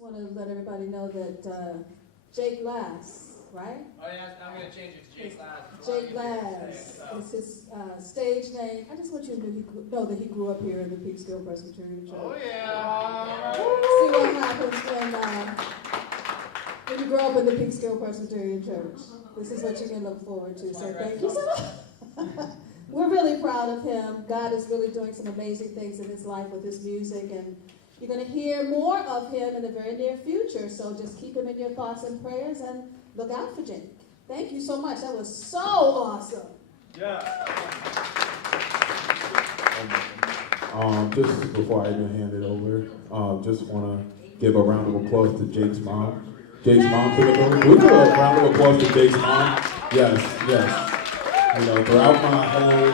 want to let everybody know that Jake Glass, right? Oh yeah, I'm going to change it to Jake Glass. Jake Glass is his stage name. I just want you to know that he grew up here in the Peekskill Presbyterian Church. Oh yeah. See what happens when you grow up in the Peekskill Presbyterian Church. This is what you can look forward to. So thank you so much. We're really proud of him. God is really doing some amazing things in his life with his music, and you're going to hear more of him in the very near future. So just keep him in your thoughts and prayers, and look out for Jake. Thank you so much. That was so awesome. Yeah. Just before I even hand it over, just want to give a round of applause to Jake's mom. Jake's mom's in the building. We'll do a round of applause to Jake's mom. Yes. You know, throughout my whole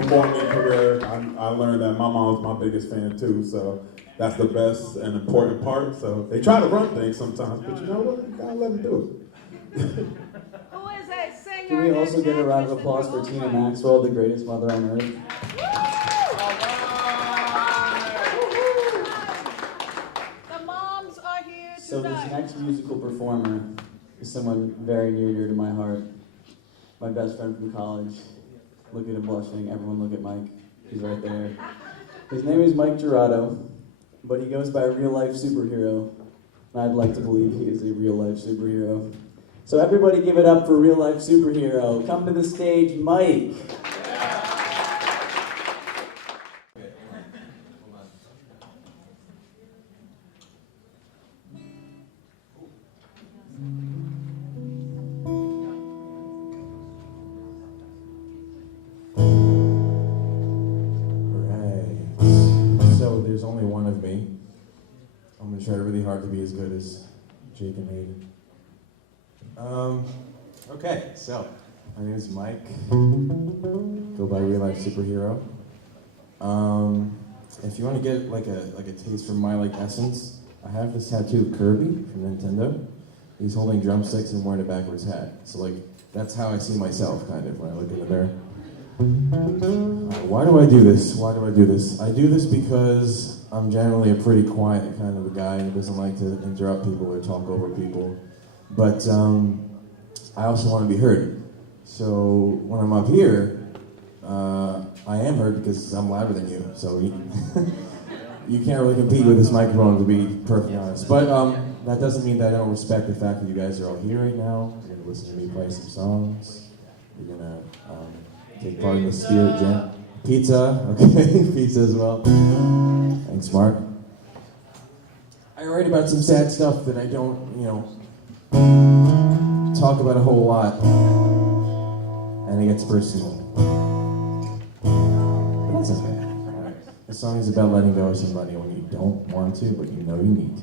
performing career, I learned that my mom's my biggest fan too. So that's the best and important part. So they try to run things sometimes, but you know what? You gotta let them do it. Who is a singer? Can we also get a round of applause for Tina Maxwell, the greatest mother on earth? The moms are here So this tonight. next musical performer is someone very near and dear to my heart. My best friend from college. Look at him blushing. Everyone look at Mike. He's right there. His name is Mike Gerardo, but he goes by a real-life superhero. And I'd like to believe he is a real-life superhero. So everybody give it up for real-life superhero. Come to the stage, Mike. There's only one of me. I'm going to try really hard to be as good as Jake and Hayden. Okay, so my name is Mike. Go by Real Life Superhero. If you want to get like a taste from my essence, I have this tattoo of Kirby from Nintendo. He's holding drumsticks and wearing a backwards hat. So that's how I see myself kind of when I look in the mirror. Why do I do this? I do this because I'm generally a pretty quiet kind of a guy who doesn't like to interrupt people or talk over people. But I also want to be heard. So when I'm up here, I am heard because I'm louder than you. So you can't really compete with this microphone, to be perfectly honest. But that doesn't mean that I don't respect the fact that you guys are all here right now. You're going to listen to me play some songs. You're going to take part in the spirit jam. Pizza, okay, pizza as well. Thanks, Mark. I write about some sad stuff that I don't, talk about a whole lot. And it gets personal. But that's okay. Alright. This song is about letting go of somebody when you don't want to, but you know you need to.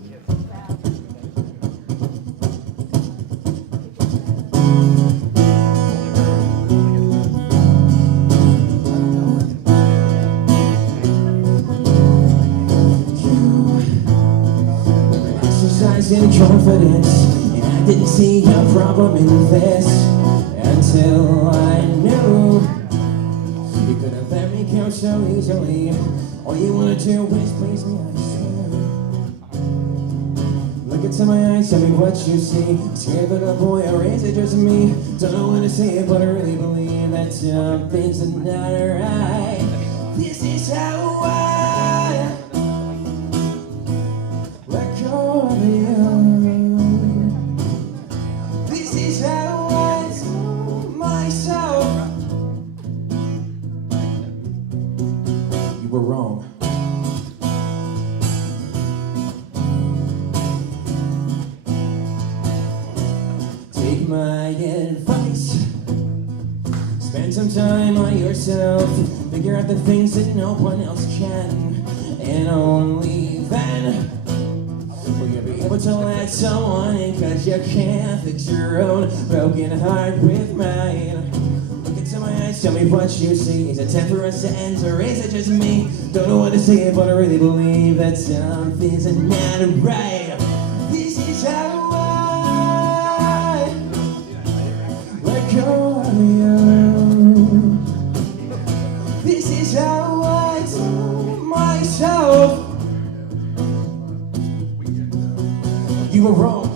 In confidence, and I didn't see a problem in this until I knew you could have let me go so easily. All you wanna do is please me, I swear. Look into my eyes, tell me what you see. Scared little boy, or is it just me? Don't know what to say, but I really believe that something's not right. This is how I let go of you. This is how I tell myself you were wrong. Take my advice. Spend some time on yourself. Figure out the things that no one else can. And only then will you be able to let someone in, cause you can't fix your own broken heart with mine. Look into my eyes, tell me what you see. Is it time for us to end, or is it just me? Don't know what to say, but I really believe that something's not right. This is how I let go of you. This is how I tell myself you were wrong.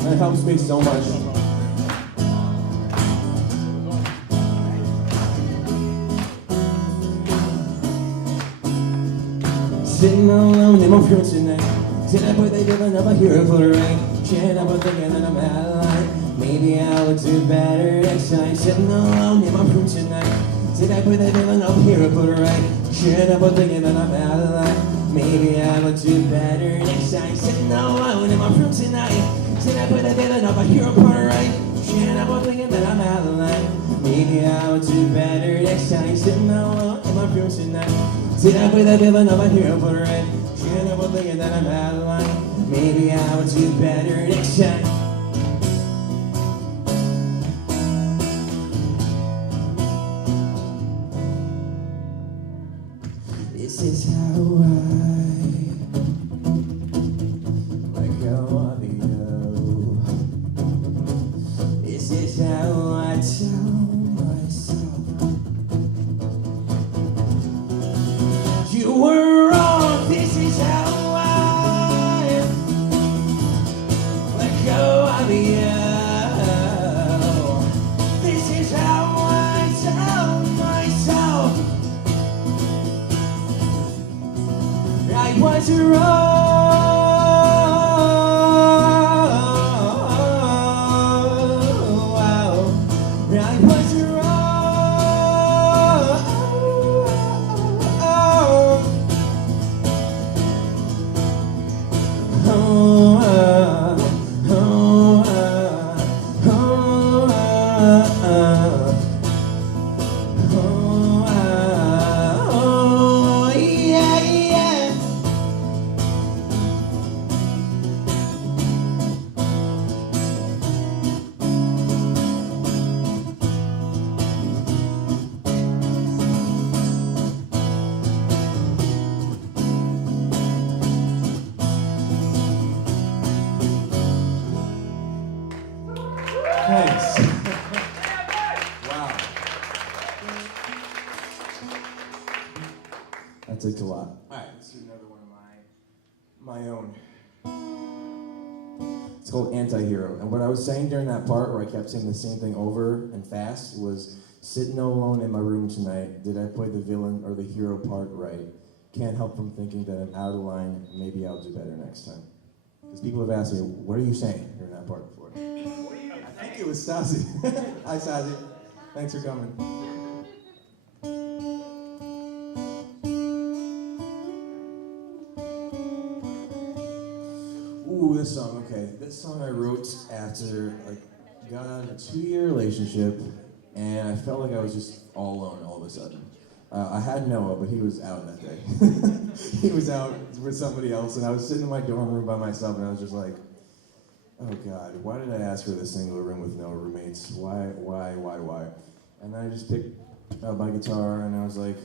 That helps me so much. Sitting alone in my room tonight. Did I put the villain of a hero for the right? Shit, I was thinking that I'm out of line. Maybe I would do better next time. Sitting alone in my room tonight. Did I put the villain of a hero for the right? Shit, I was thinking that I'm out of line. Maybe I would do better next time. Sitting alone in my room tonight. Did I put the villain of a hero for the right? Shit, I was thinking that I'm out of line. Maybe I would do better next time. Sitting alone in my room tonight. Did I play the villain of a hero for the right? Shit, I was thinking that I'm out of line. Maybe I would do better next time. This is how I let go of you. This is how I tell myself you were wrong. This is how I let go of you. This is how I tell myself I was wrong. I was Thanks. Wow. That takes a lot. All right, let's do another one of my own. It's called Anti-Hero. And what I was saying during that part where I kept saying the same thing over and fast was, sitting alone in my room tonight, did I play the villain or the hero part right? Can't help from thinking that I'm out of line. Maybe I'll do better next time. Because people have asked me, what are you saying during that part before? I think it was Stassi. Hi, Stassi. Thanks for coming. Ooh, this song, okay. This song I wrote after, got out of a 2-year relationship, and I felt like I was just all alone all of a sudden. I had Noah, but he was out that day. He was out with somebody else, and I was sitting in my dorm room by myself, and I was just like, oh God, why did I ask for this single room with no roommates? Why? And then I just picked up my guitar, and I was like,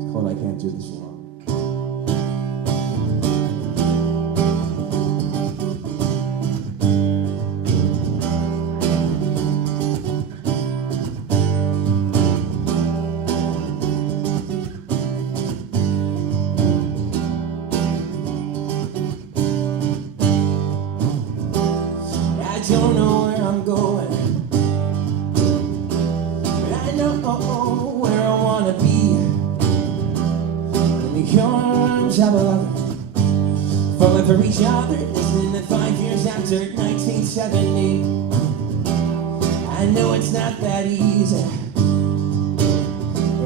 it's called I Can't Do This Alone. I don't know where I'm going, but I know where I wanna be. In the arms of a lover, falling for each other, listening to 5 years after 1970. I know it's not that easy,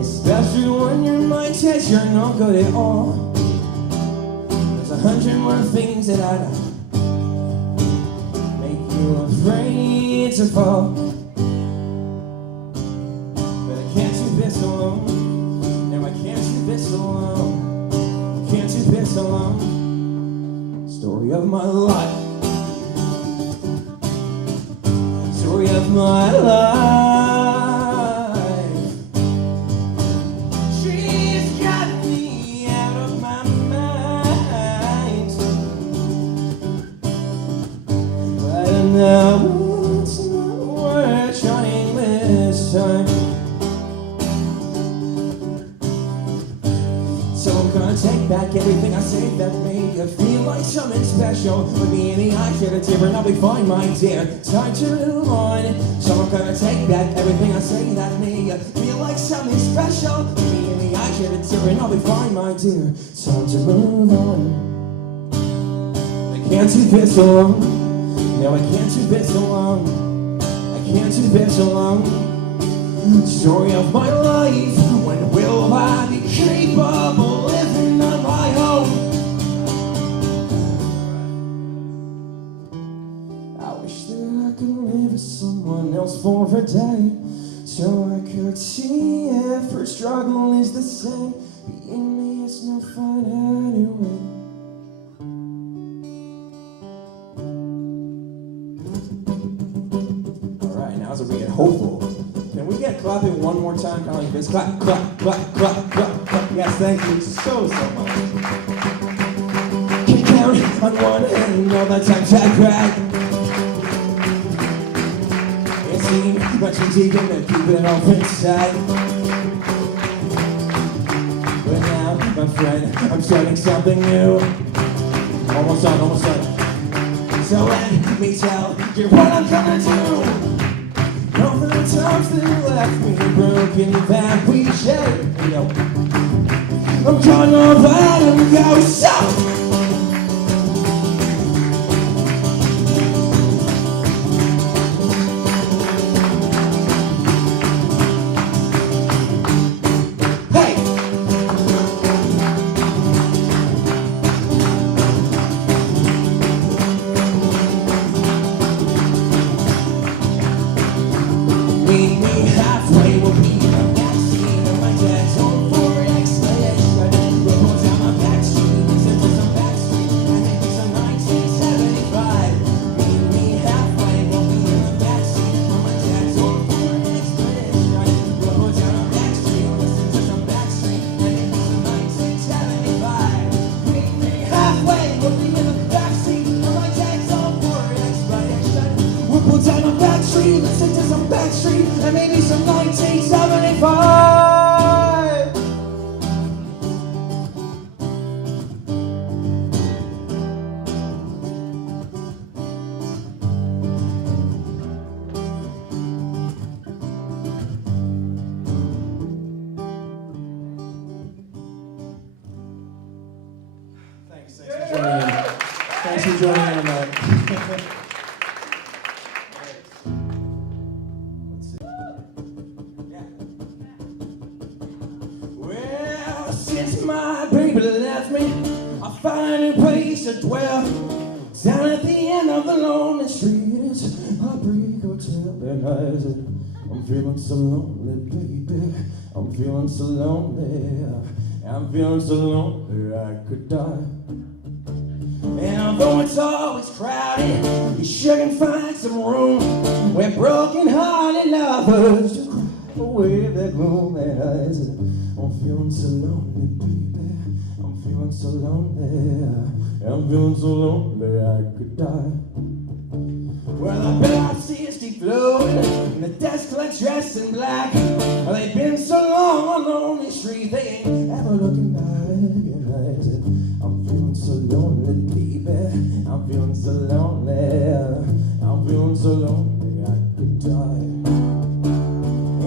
especially when your mind says you're no good at all. There's 100 more things that I know afraid to fall, but I can't do this alone. No, I can't do this alone. I can't do this alone. Story of my life. Story of my life. She's got me out of back everything I say that made you feel like something special. Look me in the eye, shed a tear, and I'll be fine, my dear. Time to move on. So I'm gonna take back everything I say that made you feel like something special. Look me in the eye, shed a tear, and I'll be fine, my dear. Time to move on. I can't do this alone. No, I can't do this alone. I can't do this alone. Story of my life. When will I be capable living on my own? I wish that I could live with someone else for a day, so I could see if her struggle is the same. Being me is no fun anyway. Alright, now's where we get hopeful. Can we get clapping one more time? Kind of like this. Clap, clap, clap, clap, clap, clap. Yes, thank you so much. Can count on one hand all the times I cried. It seemed much easier to keep it all inside. But now, my friend, I'm starting something new. Almost done, almost done. So let me tell you what I'm gonna do. All the times that left me broken that we shared, I'm gonna let them go. So hey, meet me halfway, we'll be in the backseat of my dad's home for an explanation. We'll pull down my backstreet, listen to some backstreet, and maybe some 1975. Meet me halfway, we'll be in the backseat of my dad's home for an explanation. We'll pull down my backstreet, listen to some backstreet, and maybe some 1975. Meet me halfway, we'll be in the backseat of my dad's home for an explanation. We'll pull down my backstreet, listen to some backstreet, and maybe some 1975. Thanks for joining in. Thanks for joining in on that. Let's see. Yeah. Well, since my baby left me, I found a new place to dwell. Down at the end of the lonely street, it's a Brick Hotel. And I said, I'm feeling so lonely, baby. I'm feeling so lonely. I'm feeling so lonely I could die. And although it's always crowded, you sure can find some room where broken-hearted lovers just cry away that moon. And I said, I'm feeling so lonely, baby. I'm feeling so lonely. I'm feeling so lonely I could die. Well, the bellhop sees deep flowing, and the desk clerk's dressed in black. Well, they've been so long on lonely street, they ain't ever looking back. And I said, I'm feeling so lonely, baby. I'm feeling so lonely. I'm feeling so lonely I could die.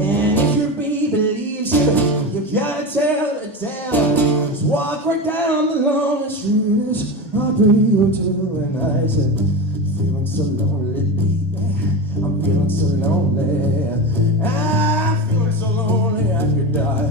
And if your baby leaves you, you gotta tell the tale. Just walk right down the lonely street, it's a Brick Hotel. And I said, feeling so lonely, baby. I'm feeling so lonely. I'm feeling so lonely I could die.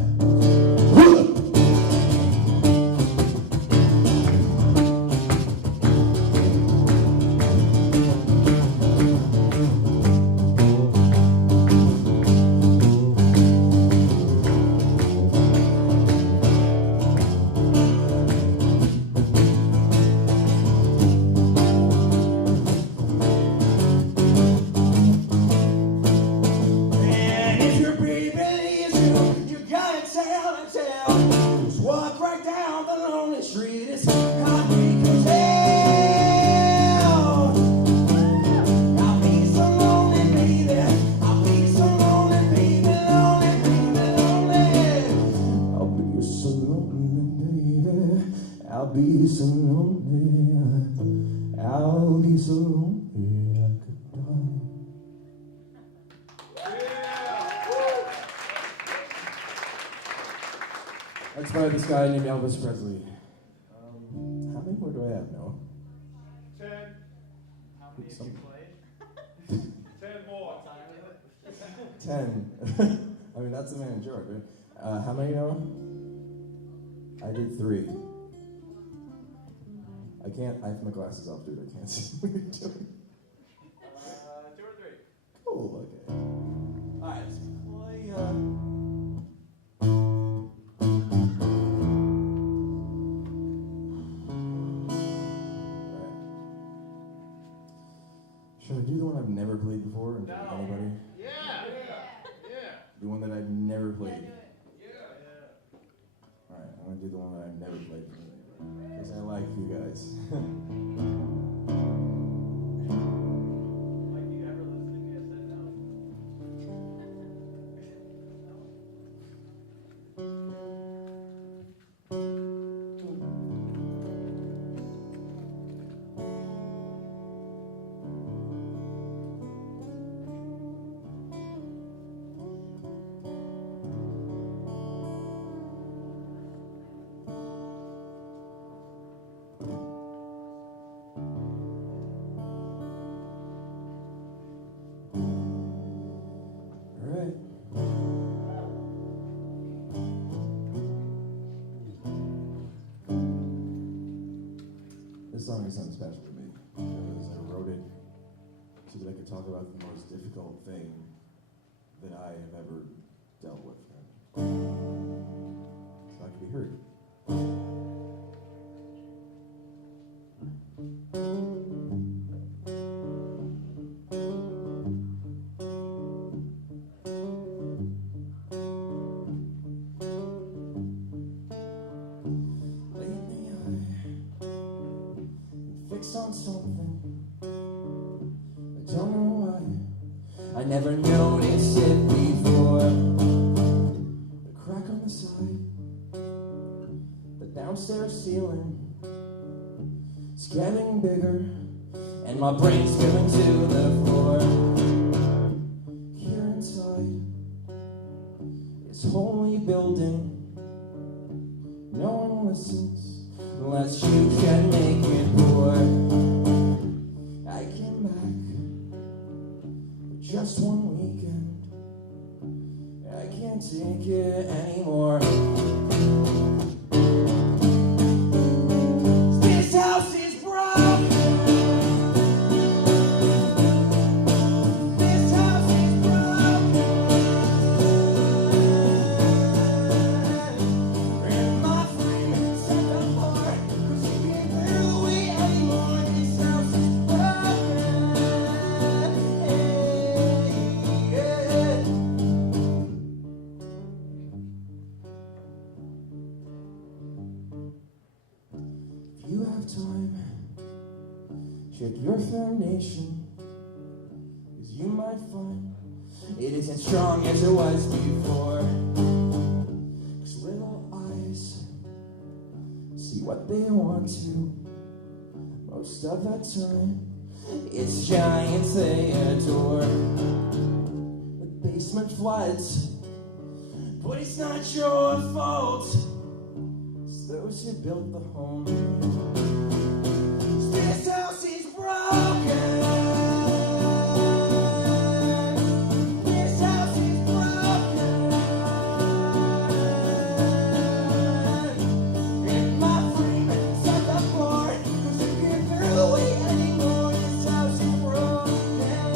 be so lonely. I'll be so lonely I could die. That's by this guy named Elvis Presley. How many more do I have, Noah? 10. How many have Some- you played? 10 more. 10. I mean, that's the man in charge, right? How many, Noah? I did 3. I have my glasses off, dude. I can't see what you're doing. 2 or 3. Cool, okay. Alright, let's play, Alright. Should I do the one I've never played before? And No. Anybody? Yeah. The one that I've never played. Yeah. Alright, I'm gonna do the one that I've never played. Because I like you guys. Like, you ever listen to me? I said no. Alright. This song is something special to me because I wrote it so that I could talk about the most difficult thing that I have ever dealt with. So I can be heard. Lately I'm fixed on something. I don't know why. I never noticed it before. The crack on the side, the downstairs ceiling, it's getting bigger, and my brain's going to the floor. Here inside, it's holy building. No one listens unless you can make it pour. I came back for just one weekend. I can't take it anymore. This house is broken. This house is broken. And my frame is set apart, 'cause you can't bear the weight anymore. This house is broken. Yeah. If you have time, check your foundation, 'cause you might find it isn't strong as it was before. 'Cause little eyes see what they want to. Most of the time, it's giants they adore. The basement floods, but it's not your fault. It's those who built the home. This house is broken. This house is broken. And my frame is set apart, 'cause you can't bear the weight anymore. This house is broken. Yeah.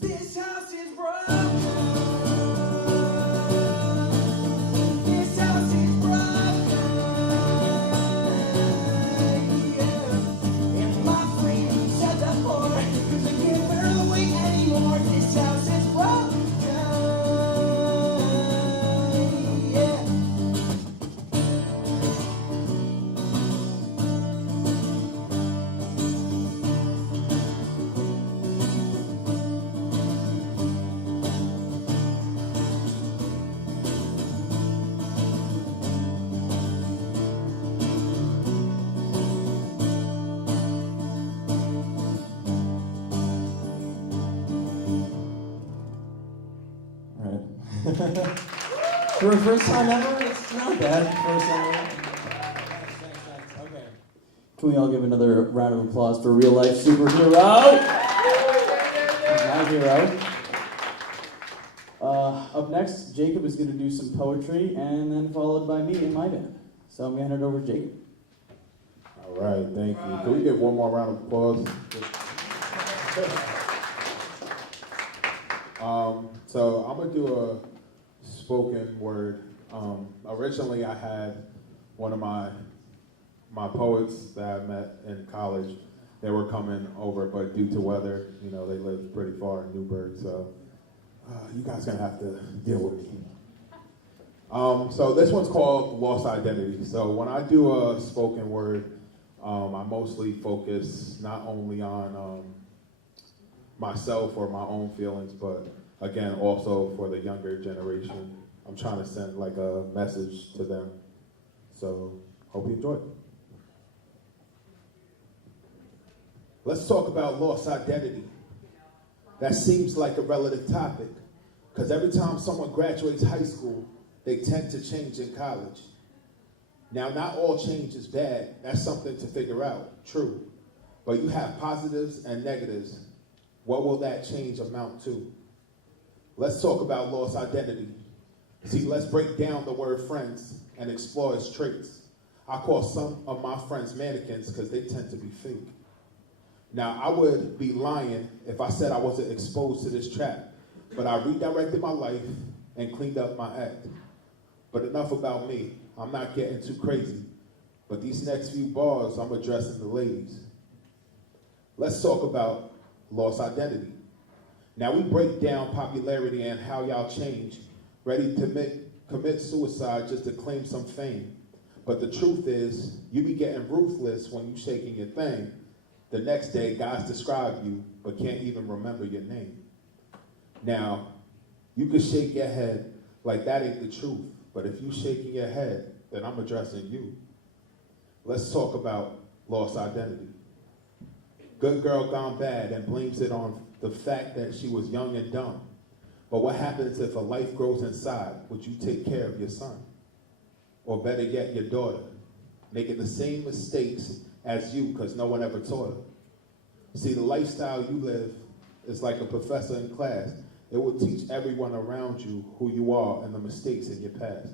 This house is broken. This house is broken. Yeah. And my friend said that more. Cause I can't bear the weight anymore. This house is broken. Yeah. All right. For a first time ever, it's not bad. First time ever. Thanks. Okay. Can we all give another round of applause for real life superhero? My hero. Up next, Jacob is going to do some poetry, and then followed by me and my band. So I'm going to hand it over to Jacob. All right, thank you. Can we get one more round of applause? So I'm gonna do a spoken word. Originally, I had one of my poets that I met in college. They were coming over, but due to weather, you know, they live pretty far in Newburgh, so you guys gonna have to deal with me. So this one's called Lost Identity. So when I do a spoken word, I mostly focus not only on myself or my own feelings, but again, also for the younger generation. I'm trying to send like a message to them. So hope you enjoy it. Let's talk about lost identity. That seems like a relative topic, because every time someone graduates high school, they tend to change in college. Now, not all change is bad. That's something to figure out, true. But you have positives and negatives. What will that change amount to? Let's talk about lost identity. See, let's break down the word friends and explore its traits. I call some of my friends mannequins because they tend to be fake. Now, I would be lying if I said I wasn't exposed to this trap, but I redirected my life and cleaned up my act. But enough about me. I'm not getting too crazy. But these next few bars, I'm addressing the ladies. Let's talk about lost identity. Now we break down popularity and how y'all change, ready to commit suicide just to claim some fame. But the truth is, you be getting ruthless when you shaking your thing. The next day, guys describe you, but can't even remember your name. Now, you could shake your head like that ain't the truth, but if you shaking your head, then I'm addressing you. Let's talk about lost identity. Good girl gone bad and blames it on the fact that she was young and dumb. But what happens if a life grows inside? Would you take care of your son? Or better yet, your daughter, making the same mistakes as you because no one ever taught her? See, the lifestyle you live is like a professor in class. It will teach everyone around you who you are and the mistakes in your past.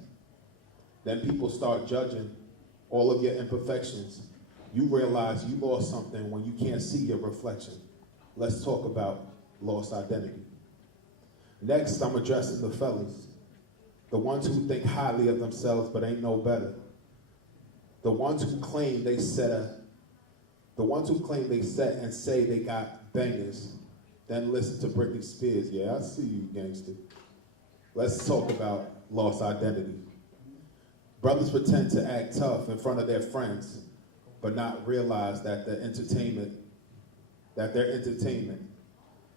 Then people start judging all of your imperfections. You realize you lost something when you can't see your reflection. Let's talk about lost identity. Next, I'm addressing the fellas. The ones who think highly of themselves but ain't no better. The ones who claim they set and say they got bangers, then listen to Britney Spears. Yeah, I see you, gangster. Let's talk about lost identity. Brothers pretend to act tough in front of their friends, but not realize that their entertainment.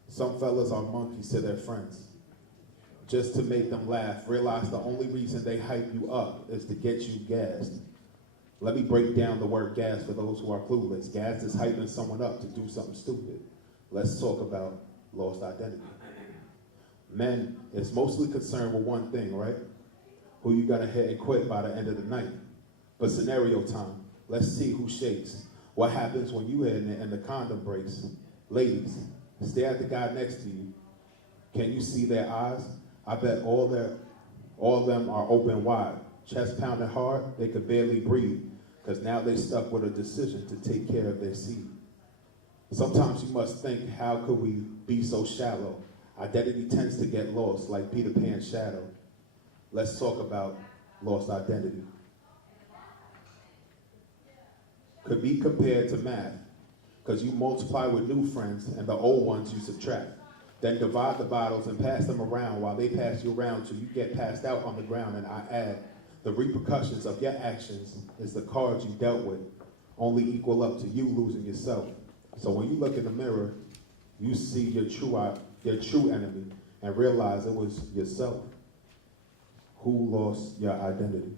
Some fellas are monkeys to their friends. Just to make them laugh, realize the only reason they hype you up is to get you gassed. Let me break down the word gas for those who are clueless. Gas is hyping someone up to do something stupid. Let's talk about lost identity. Men is mostly concerned with one thing, right? Who you gonna hit and quit by the end of the night. But scenario time, let's see who shakes. What happens when you hit it and the condom breaks? Ladies, stare at the guy next to you. Can you see their eyes? I bet all of them are open wide. Chest pounding hard, they could barely breathe, because now they stuck with a decision to take care of their seed. Sometimes you must think, how could we be so shallow? Identity tends to get lost like Peter Pan's shadow. Let's talk about lost identity. Could be compared to math, because you multiply with new friends and the old ones you subtract. Then divide the bottles and pass them around while they pass you around till you get passed out on the ground. And I add, the repercussions of your actions is the cards you dealt with, only equal up to you losing yourself. So when you look in the mirror, you see your true enemy and realize it was yourself who lost your identity.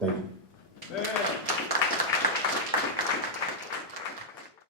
Thank you. Yeah.